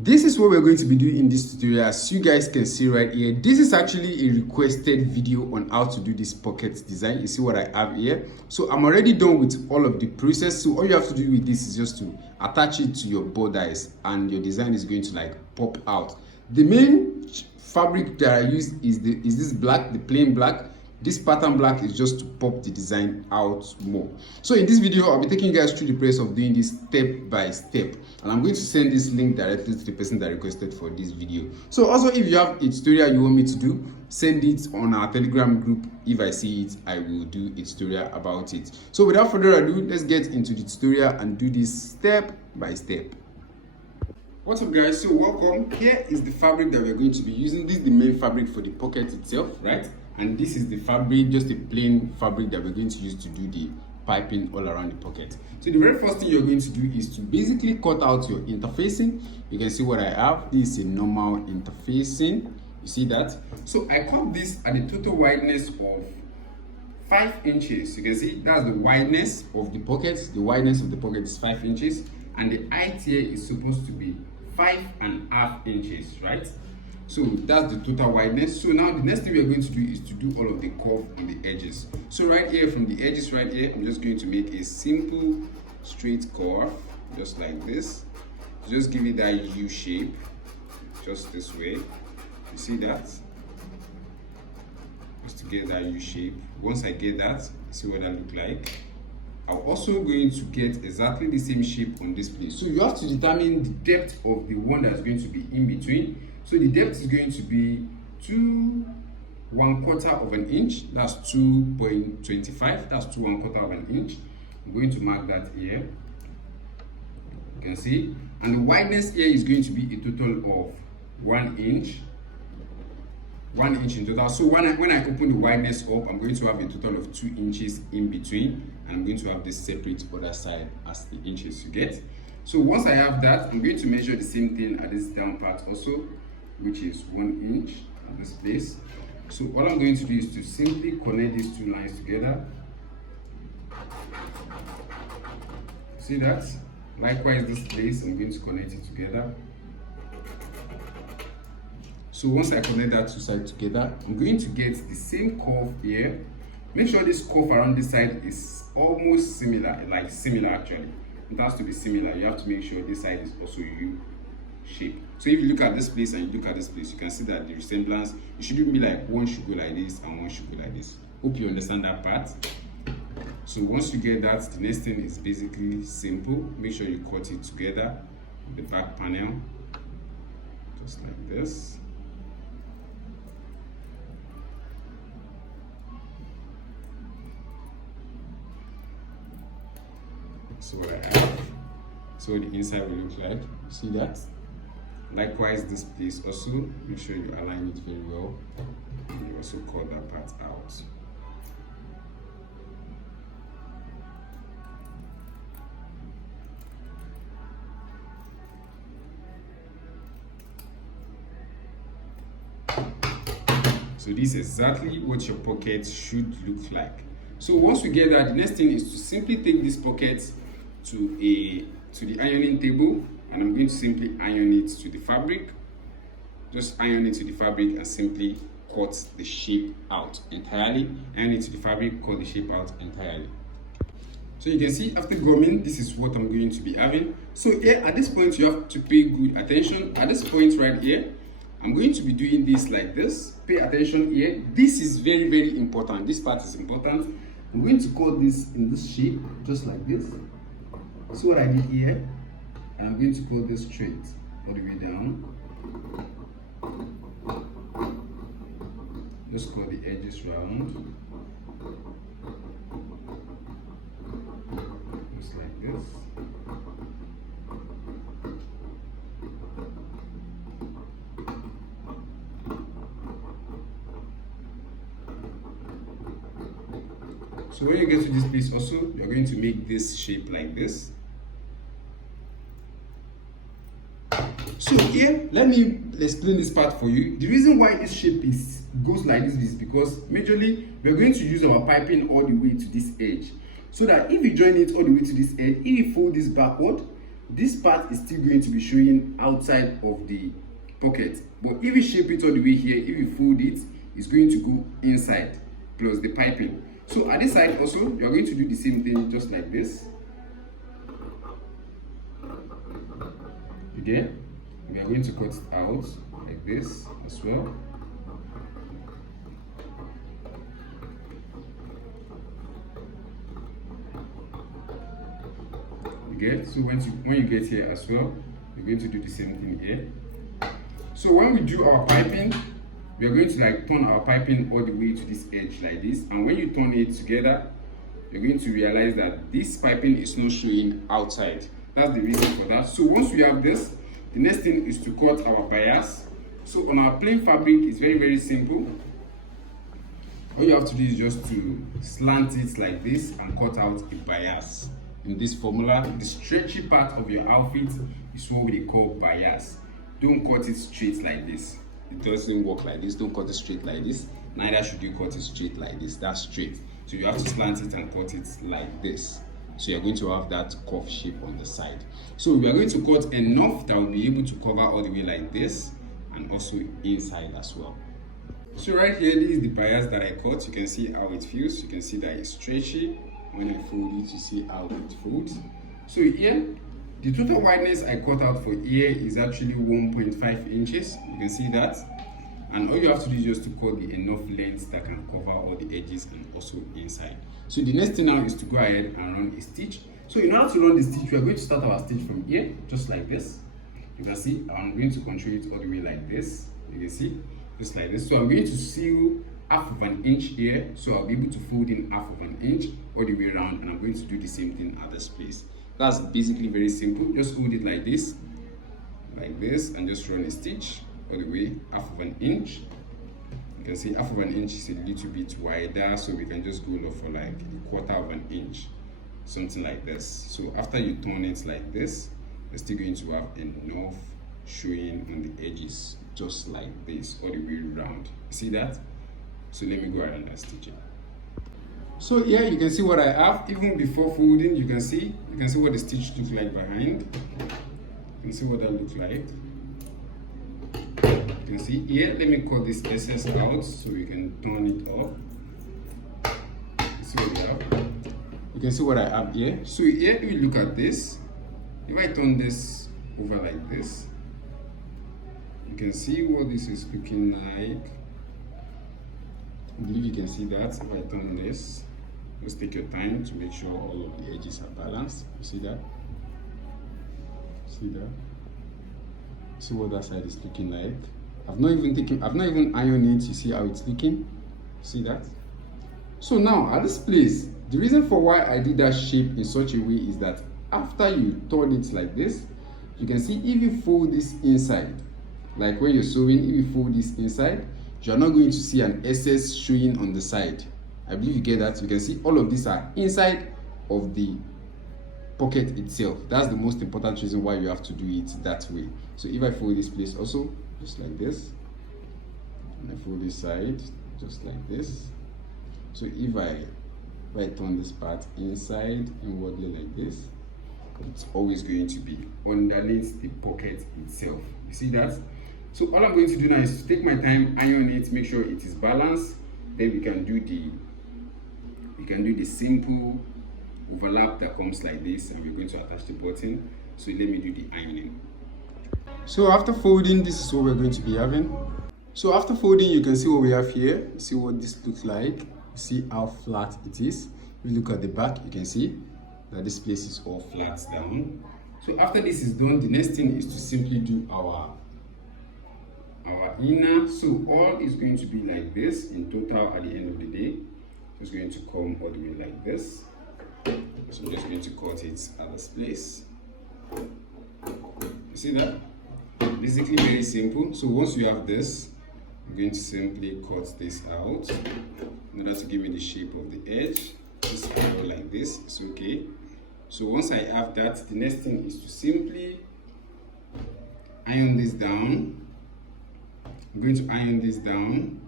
This is what we're going to be doing in this tutorial. As you guys can see right here, this is actually a requested video on how to do this pocket design. You see what I have here? So I'm already done with all of the process. So all you have to do with this is just to attach it to your bow dies and your design is going to like pop out. The main fabric that I use is this black, the plain black. This pattern black is just to pop the design out more. So in this video, I'll be taking you guys through the process of doing this step by step. And I'm going to send this link directly to the person that requested for this video. So also, if you have a tutorial you want me to do, send it on our Telegram group. If I see it, I will do a tutorial about it. So without further ado, let's get into the tutorial and do this step by step. What's up guys, so welcome. Here is the fabric that we're going to be using. This is the main fabric for the pocket itself, right? And this is the fabric, just a plain fabric that we're going to use to do the piping all around the pocket. So the very first thing you're going to do is to basically cut out your interfacing. You can see what I have. This is a normal interfacing. You see that? So I cut this at a total wideness of 5 inches. You can see that's the wideness of the pocket. The wideness of the pocket is 5 inches. And the height here is supposed to be 5.5 inches, right? So that's the total wideness. So now the next thing we're going to do is to do all of the curve on the edges. So right here, from the edges right here, I'm just going to make a simple straight curve, just like this. Just give it that U shape, just this way. You see that? Just to get that U shape. Once I get that, see what that look like. I'm also going to get exactly the same shape on this place. So you have to determine the depth of the one that's going to be in between. So the depth is going to be 1/4 of an inch. That's 2.25. That's 1/4 of an inch. I'm going to mark that here. You can see. And the wideness here is going to be a total of 1 inch. 1 inch in total. So when I open the wideness up, I'm going to have a total of 2 inches in between, and I'm going to have this separate other side as the inches you get. So once I have that, I'm going to measure the same thing at this down part also, which is 1 inch at this place. So all I'm going to do is to simply connect these two lines together. See that? Likewise, this place, I'm going to connect it together. So once I connect that two sides together, I'm going to get the same curve here. Make sure this curve around this side is almost similar, like similar actually. It has to be similar. You have to make sure this side is also U shape. So if you look at this place and you look at this place, you can see that the resemblance, it shouldn't be like one should go like this and one should go like this. Hope you understand that part. So once you get that, the next thing is basically simple. Make sure you cut it together, the back panel, just like this. So what I have, so the inside will look like, see that? Likewise, this piece also, make sure you align it very well, and you also cut that part out. So this is exactly what your pocket should look like. So once we get that, the next thing is to simply take this pocket to the ironing table, and I'm going to simply iron it to the fabric. Just iron it to the fabric and simply cut the shape out entirely. Iron it to the fabric, cut the shape out entirely. So you can see after gumming, this is what I'm going to be having. So here at this point, you have to pay good attention. At this point right here, I'm going to be doing this like this. Pay attention here. This is very, very important. This part is important. I'm going to cut this in this shape, just like this. See what I did here? And I'm going to cut this straight all the way down. Just cut the edges round. Just like this. So when you get to this place also, you're going to make this shape like this. So here, let me explain this part for you. The reason why this shape goes like this is because majorly we're going to use our piping all the way to this edge. So that if you join it all the way to this edge, if you fold this backward, this part is still going to be showing outside of the pocket. But if you shape it all the way here, if you fold it, it's going to go inside plus the piping. So at this side also, you're going to do the same thing, just like this. Again, we are going to cut it out like this as well. Okay, so when you get here as well, you're going to do the same thing here. So when we do our piping, we are going to like turn our piping all the way to this edge like this, and when you turn it together, you're going to realize that this piping is not showing outside. That's the reason for that. So once we have this, the next thing is to cut our bias. So on our plain fabric, it's very simple. All you have to do is just to slant it like this and cut out a bias. In this formula, the stretchy part of your outfit is what we call bias. Don't cut it straight like this. It doesn't work like this. Don't cut it straight like this. Neither should you cut it straight like this. That's straight. So you have to slant it and cut it like this. So you're going to have that curve shape on the side. So we are going to cut enough that will be able to cover all the way like this and also inside as well. So right here, this is the bias that I cut. You can see how it feels. You can see that it's stretchy. When I fold it, you see how it folds. So here, the total wideness I cut out for here is actually 1.5 inches. You can see that. And all you have to do is just to cut the enough length that can cover all the edges and also inside. So the next thing now is to go ahead and run a stitch. So in order to run the stitch, we are going to start our stitch from here, just like this. You can see I'm going to control it all the way like this. You can see, just like this. So I'm going to seal half of an inch here, so I'll be able to fold in half of an inch all the way around, and I'm going to do the same thing at this place. That's basically very simple. Just hold it like this, and just run a stitch all the way half of an inch. You can see half of an inch is a little bit wider, so we can just go for like a quarter of an inch, something like this. So after you turn it like this, you're still going to have enough showing on the edges, just like this all the way around. You see that? So let me go ahead and stitch it. So here you can see what I have. Even before folding, you can see what the stitch looks like behind. You can see what that looks like. You can see here, let me cut this excess out so we can turn it up. See what we have. You can see what I have here. So here, if you look at this, if I turn this over like this, you can see what this is looking like. I believe you can see that. If I turn this, just take your time to make sure all of the edges are balanced. You see that? See that? See what that side is looking like. I've not even ironed it. You see how it's looking? See that? So now at this place, the reason for why I did that shape in such a way is that after you turn it like this, you can see if you fold this inside, like when you're sewing, if you fold this inside, you're not going to see an excess showing on the side. I believe you get that. You can see all of these are inside of the pocket itself. That's the most important reason why you have to do it that way. So if I fold this place also, just like this, and I fold this side, just like this. So if I turn this part inside inwardly like this, it's always going to be underneath the pocket itself. You see that? So all I'm going to do now is to take my time, iron it, make sure it is balanced. Then we can do the simple overlap that comes like this, and we're going to attach the button. So let me do the ironing. So after folding, this is what we're going to be having. So after folding, you can see what we have here. See what this looks like. See how flat it is. If you look at the back, you can see that this place is all flat down. So after this is done, the next thing is to simply do our inner. So all is going to be like this in total at the end of the day. It's going to come all the way like this. So I'm just going to cut it at this place. You see that? Basically very simple. So once you have this, I'm going to simply cut this out in order to give me the shape of the edge. Just go like this, it's okay. So once I have that, the next thing is to simply iron this down. I'm going to iron this down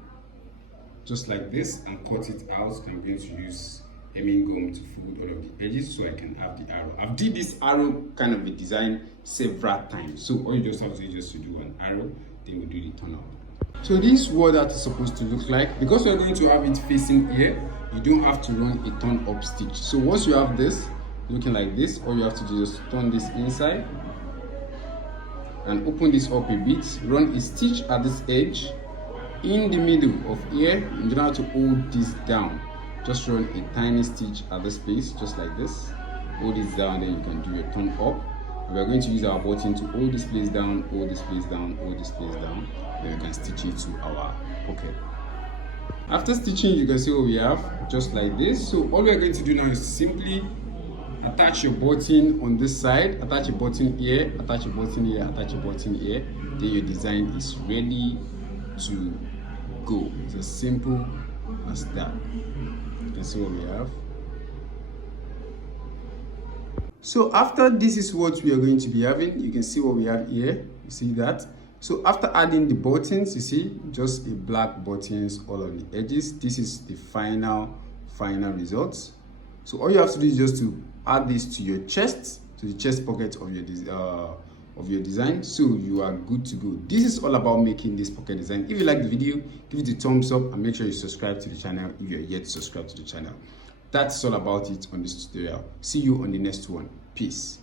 just like this and cut it out. I'm going to use hemming gum to fold all of the edges so I can have the arrow. I've did this arrow kind of a design several times, so all you just have to do is just to do an arrow, then we'll do the turn up. So this is what that is supposed to look like. Because we're going to have it facing here, you don't have to run a turn up stitch. So once you have this looking like this, all you have to do is just turn this inside and open this up a bit, run a stitch at this edge in the middle of here. You don't have to hold this down, just run a tiny stitch at this place, just like this. Hold this down, then you can do your turn up. And we're going to use our button to hold this place down, hold this place down, hold this place down, then we can stitch it to our pocket. After stitching, you can see what we have, just like this. So all we're going to do now is simply attach your button on this side, attach a button here, attach a button here, attach a button here. Then your design is ready to go. It's as simple as that. You can see what we have. So after this is what we are going to be having. You can see what we have here. You see that? So after adding the buttons, you see just a black buttons all on the edges. This is the final results. So all you have to do is just to add this to your chest, to the chest pocket of your design, so you are good to go. This is all about making this pocket design. If you like the video, give it a thumbs up and make sure you subscribe to the channel if you're yet to subscribe to the channel. That's all about it on this tutorial. See you on the next one. Peace.